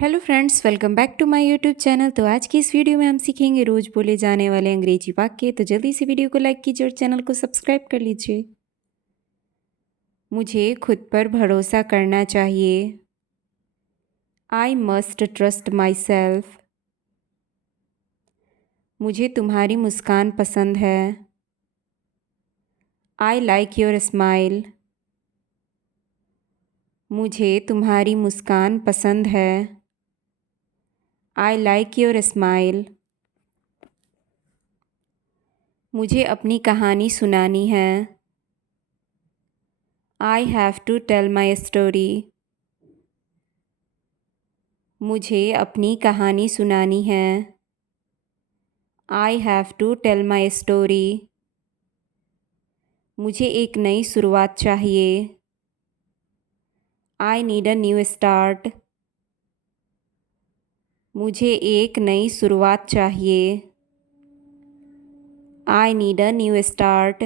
Hello friends, welcome back to my YouTube channel. तो आज की इस वीडियो में हम सीखेंगे रोज बोले जाने वाले अंग्रेजी वाक्य। तो जल्दी से वीडियो को लाइक कीजिए और चैनल को सब्सक्राइब कर लीजिए। मुझे खुद पर भरोसा करना चाहिए। I must trust myself. मुझे तुम्हारी मुस्कान पसंद है। I like your smile. मुझे तुम्हारी मुस्कान पसंद है। I like your smile. मुझे अपनी कहानी सुनानी है। I have to tell my story. मुझे अपनी कहानी सुनानी है। I have to tell my story. मुझे एक नई शुरुआत चाहिए। I need a new start. मुझे एक नई शुरुआत चाहिए। I need a new start.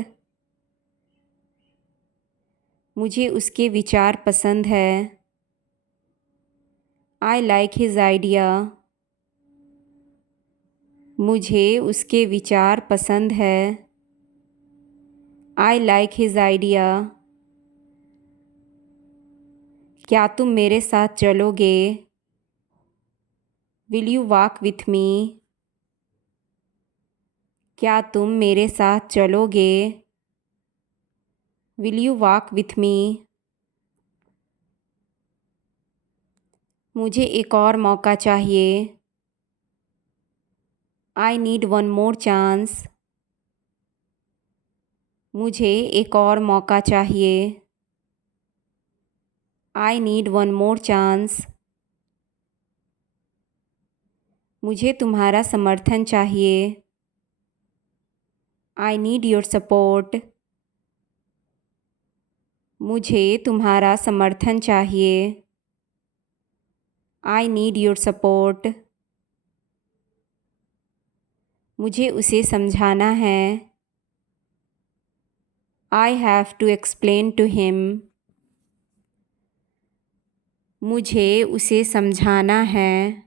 मुझे उसके विचार पसंद है। I like his idea. मुझे उसके विचार पसंद है। I like his idea. क्या तुम मेरे साथ चलोगे? Will you walk with me? क्या तुम मेरे साथ चलोगे? Will you walk with me? मुझे एक और मौका चाहिए। I need one more chance. मुझे एक और मौका चाहिए। I need one more chance. मुझे तुम्हारा समर्थन चाहिए। I need your support. मुझे तुम्हारा समर्थन चाहिए। I need your support. मुझे उसे समझाना है। I have to explain to him. मुझे उसे समझाना है।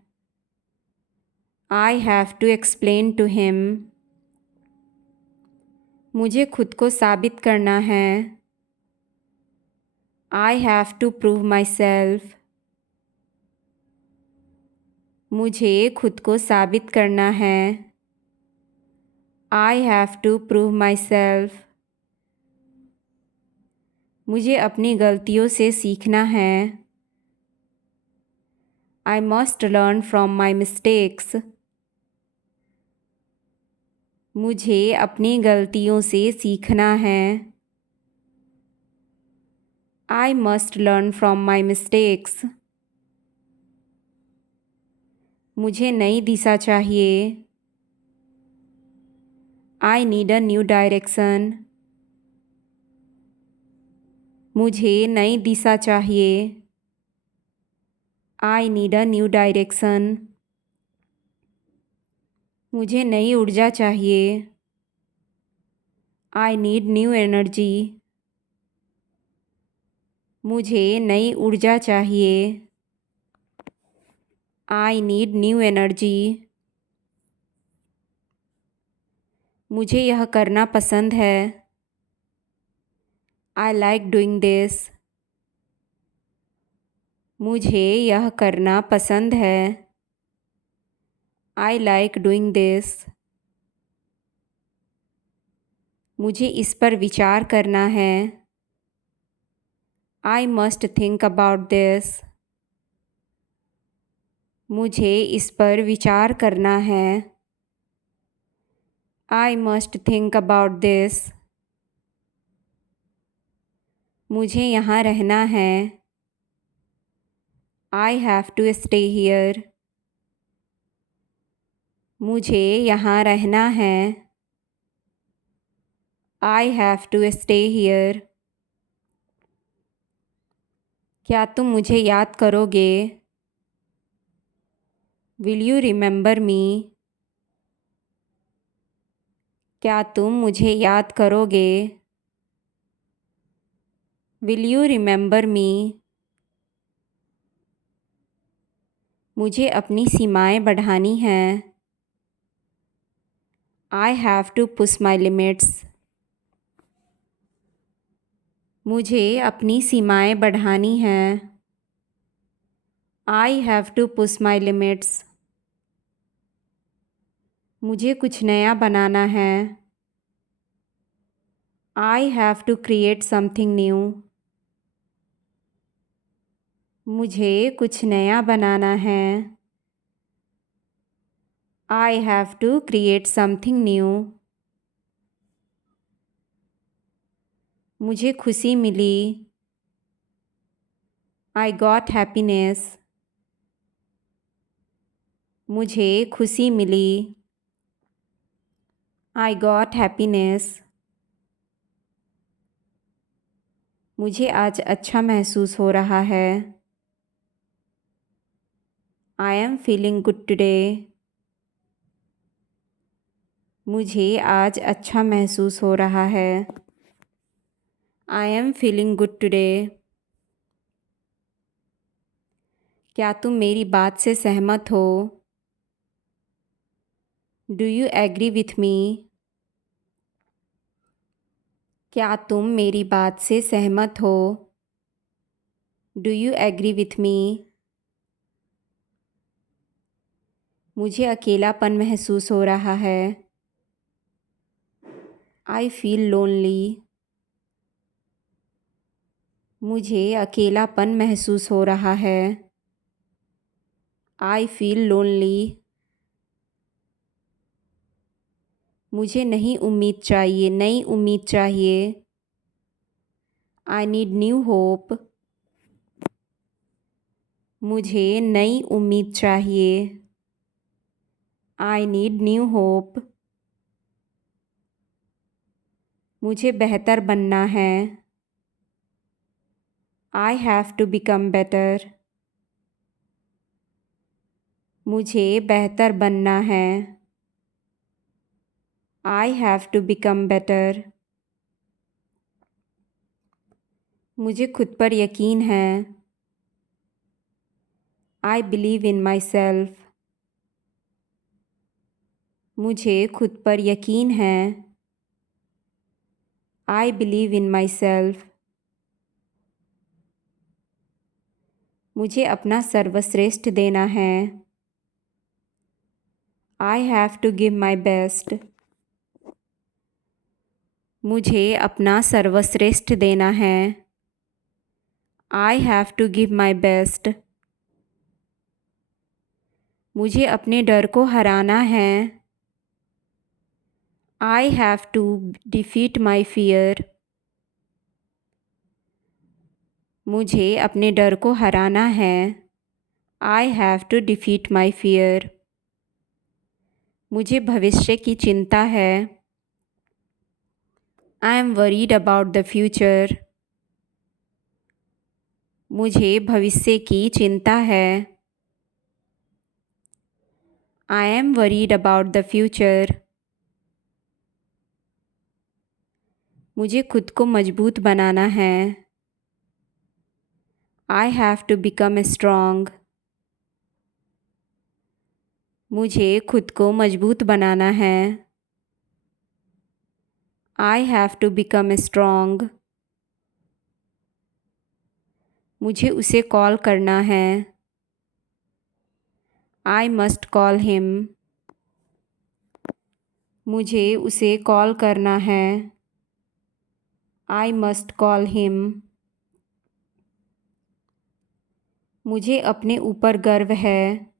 I have to explain to him. मुझे खुद को साबित करना है। I have to prove myself. मुझे खुद को साबित करना है। I have to prove myself. मुझे अपनी गलतियों से सीखना है। I must learn from my mistakes. मुझे अपनी गलतियों से सीखना है। I must learn from my mistakes. मुझे नई दिशा चाहिए। I need a new direction. मुझे नई दिशा चाहिए। I need a new direction. मुझे नई ऊर्जा चाहिए। I need new energy. मुझे नई ऊर्जा चाहिए। I need new energy. मुझे यह करना पसंद है। I like doing this. मुझे यह करना पसंद है। I like doing this. मुझे इस पर विचार करना है। I must think about this. मुझे इस पर विचार करना है। I must think about this. मुझे यहाँ रहना है। I have to stay here. मुझे यहाँ रहना है। I have to stay here. क्या तुम मुझे याद करोगे? Will you remember me? क्या तुम मुझे याद करोगे? Will you remember me? मुझे अपनी सीमाएं बढ़ानी हैं। I have to push my limits. मुझे अपनी सीमाएं बढ़ानी हैं। I have to push my limits. मुझे कुछ नया बनाना है। I have to create something new. मुझे कुछ नया बनाना है। I have to create something new. मुझे खुशी मिली। I got happiness. मुझे खुशी मिली। I got happiness. मुझे आज अच्छा महसूस हो रहा है। I am feeling good today. मुझे आज अच्छा महसूस हो रहा है। I am feeling good today. क्या तुम मेरी बात से सहमत हो? Do you agree with me? क्या तुम मेरी बात से सहमत हो? Do you agree with me? मुझे अकेलापन महसूस हो रहा है। I feel lonely. मुझे अकेलापन महसूस हो रहा है। I feel lonely. मुझे नई उम्मीद चाहिए। I need new hope. मुझे नई उम्मीद चाहिए। I need new hope. मुझे बेहतर बनना है। I have to become better. मुझे बेहतर बनना है। I have to become better. मुझे खुद पर यकीन है। I believe in myself. मुझे खुद पर यकीन है। I believe in myself. मुझे अपना सर्वश्रेष्ठ देना है। I have to give my best. मुझे अपना सर्वश्रेष्ठ देना है। I have to give my best. मुझे अपने डर को हराना है। I have to defeat my fear. मुझे अपने डर को हराना है। I have to defeat my fear. मुझे भविष्य की चिंता है। I am worried about the future. मुझे भविष्य की चिंता है। I am worried about the future. मुझे खुद को मजबूत बनाना है। I have to become strong. मुझे खुद को मजबूत बनाना है। I have to become strong. मुझे उसे कॉल करना है। I must call him. मुझे उसे कॉल करना है। I must call him. मुझे अपने ऊपर गर्व है।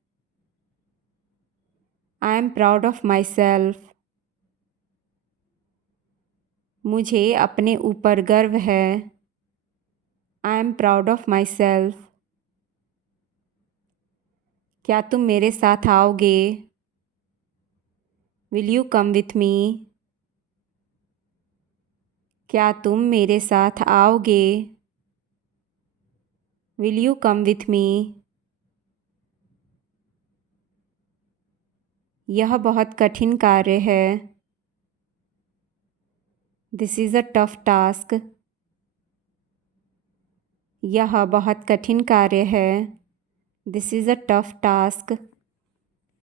I am proud of myself. मुझे अपने ऊपर गर्व है। I am proud of myself. क्या तुम मेरे साथ आओगे? Will you come with me? क्या तुम मेरे साथ आओगे? Will you come with me? यह बहुत कठिन कार्य है। This is a tough task. यह बहुत कठिन कार्य है। This is a tough task.